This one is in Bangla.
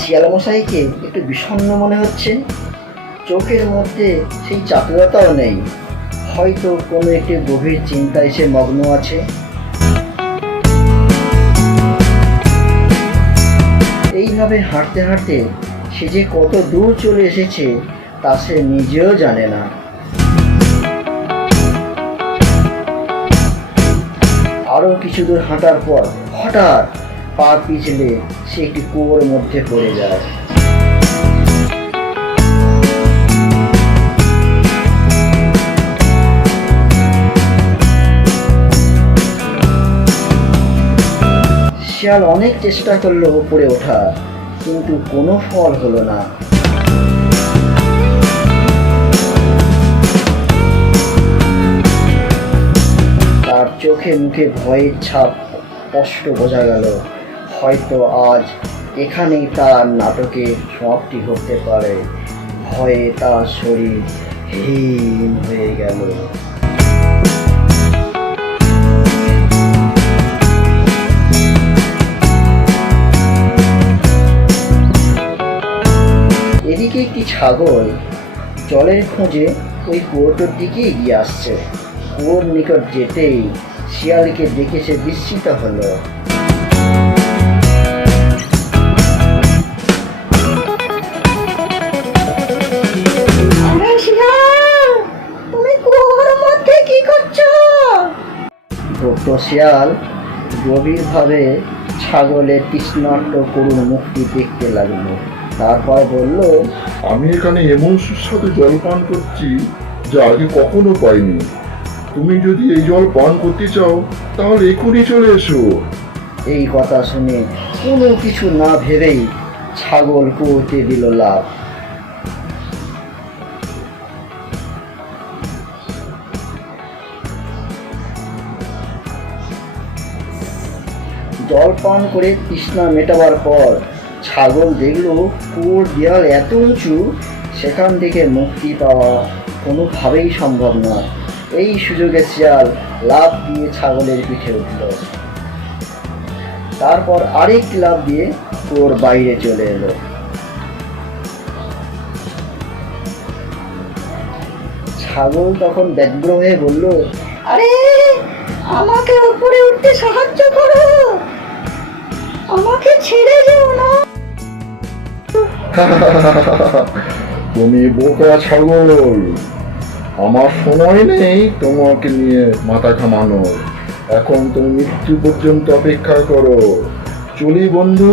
শিয়ালমশাইকে একটু বিষণ্ণ মনে হচ্ছে। চোখের মধ্যে সেই চাতুরতাও নেই। হয়তো কোনো একটি গভীর চিন্তায় সে মগ্ন আছে। এইভাবে হাঁটতে হাঁটতে সে যে কত দূর চলে এসেছে তা সে নিজেও জানে না। আরো কিছু দূর হাঁটার পর হঠাৎ পা পিছলে সে একটি কুয়োর মধ্যে পড়ে যায়। শিয়াল অনেক চেষ্টা করলো উপরে ওঠা, কিন্তু কোনো ফল হলো না। তার চোখে মুখে ভয়ের ছাপ স্পষ্ট বোঝা গেল। হয়তো আজ এখানেই তার নাটকের সমাপ্তি হতে পারে। ভয়ে তার শরীর হিম হয়ে গেল। এদিকে একটি ছাগল জলের খোঁজে ওই কুয়োটার দিকে এগিয়ে আসছে। কুয়োর নিকট যেতেই শিয়ালকে দেখে সে বিস্মিত হলো। তুমি কুয়োর মধ্যে কি করছো? ভক্ত শিয়াল গভীরভাবে ছাগলের তৃষ্ণার্ত করুণ মুখটি দেখতে লাগলো। তারপর বলল, আমি এখানে এমন সুস্বাদু জল পান করছি যা আগে কখনো পাইনি। তুমি যদি এই জল পান করতে চাও তাহলে এখনই চলে এসো। এই কথা শুনে কোনো কিছু না ভেবেই ছাগল কুয়োতে দিল লাফ। জল পান করে তৃষ্ণা মেটাবার পর ছাগল দেখলো কুয়োর দেয়াল এত উঁচু, সেখান থেকে মুক্তি পাওয়া কোনোভাবেই সম্ভব নয়। এই সুযোগে শিয়াল লাফ দিয়ে ছাগলের পিঠে উঠল। তারপর আরেকটি লাফ দিয়ে কুয়োর বাইরে চলে এলো। ছাগল তখন ব্যগ্র হয়ে বলল, আরে আমাকে উপরে উঠতে সাহায্য করো, আমাকে ছেড়ে যেও না। তুমি বোকা ছাগল, আমার সময় নেই তোমাকে নিয়ে মাথা ঘামানোর। এখন তুমি মৃত্যু পর্যন্ত অপেক্ষা করো। চলি বন্ধু।